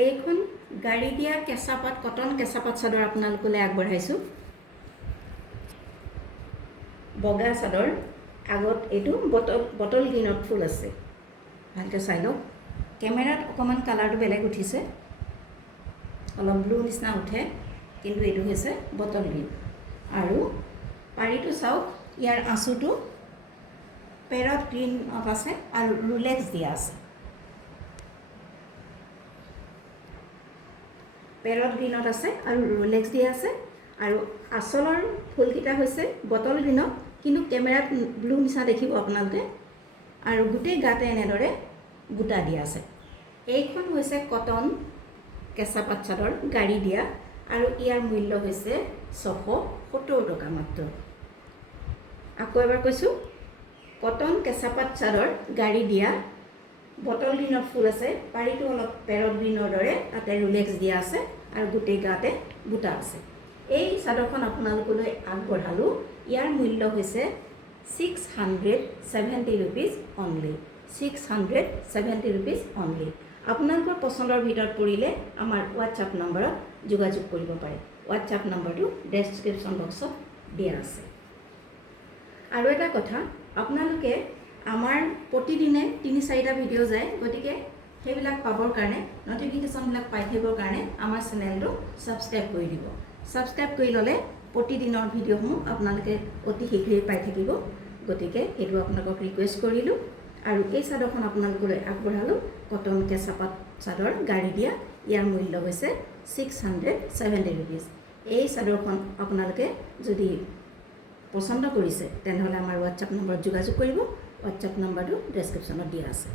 এইখন গাড়ী দিয়া কেঁচাপাত কটন কেঁচাপাত চাদৰ আপোনালোকলৈ আগবঢ়াইছোঁ। বগা চাদৰ, আগত এইটো বটল গ্ৰীণত ফুল আছে, ভালকৈ চাই লওক। কেমেৰাত অকণমান কালাৰটো বেলেগ উঠিছে, অলপ ব্লু নিচিনা উঠে, কিন্তু এইটো হৈছে বটল গ্ৰীণ। আৰু পাৰিটো চাওক, ইয়াৰ আঁচুটো পেৰট গ্ৰীণত আছে আৰু ৰুলেক্স দিয়া আছে। পেৰট গ্ৰীণত আছে আৰু ৰুলেক্স দিয়া আছে। আৰু আঁচলৰ ফুলকেইটা হৈছে বটল গ্ৰীণত, কিন্তু কেমেৰাত ব্লু নিচিনা দেখিব আপোনালোকে। আৰু গোটেই গাতে এনেদৰে বুটা দিয়া আছে। এইখন হৈছে কটন কেঁচাপাত চাদৰ গাড়ী দিয়া, আৰু ইয়াৰ মূল্য হৈছে 670 টকা মাত্ৰ। আকৌ এবাৰ কৈছোঁ, কটন কেঁচাপাত চাদৰ গাড়ী দিয়া, বটল গ্ৰীণত ফুল আছে, পাৰিটো অলপ পেৰট গ্ৰীণৰ দৰে, তাতে ৰুলেক্স দিয়া আছে আৰু গোটেই গাতে বুটা আছে। এই চাদৰখন আপোনালোকলৈ আগবঢ়ালোঁ। ইয়াৰ মূল্য হৈছে 670 ৰুপিজ অনলি। 670 rupees only. আপোনালোকৰ পচন্দৰ ভিতৰত পৰিলে আমাৰ হোৱাটছআপ নম্বৰত যোগাযোগ কৰিব পাৰে। হোৱাটছআপ নম্বৰটো ডেছক্ৰিপশ্যন বক্সত দিয়া আছে। আৰু এটা কথা, আপোনালোকে আমাৰ প্ৰতিদিনে 3-4টা ভিডিঅ' যায়, গতিকে সেইবিলাক পাবৰ কাৰণে, নটিফিকেশ্যনবিলাক পাই থাকিবৰ কাৰণে আমাৰ চেনেলটো ছাবস্ক্ৰাইব কৰি দিব। ছাবস্ক্ৰাইব কৰি ল'লে প্ৰতিদিনৰ ভিডিঅ'সমূহ আপোনালোকে অতি শীঘ্ৰেই পাই থাকিব। গতিকে এইটো আপোনালোকক ৰিকুৱেষ্ট কৰিলোঁ। আৰু এই চাদৰখন আপোনালোকলৈ আগবঢ়ালোঁ, কটন কেঁচাপাত চাদৰ গাড়ী দিয়া। ইয়াৰ মূল্য হৈছে 670 ৰুপিজ। এই চাদৰখন আপোনালোকে যদি পচন্দ কৰিছে, তেনেহ'লে আমাৰ হোৱাটছআপ নম্বৰত যোগাযোগ কৰিব। হোৱাটছআপ নম্বৰটো ডেছক্ৰিপশ্যনত দিয়া আছে।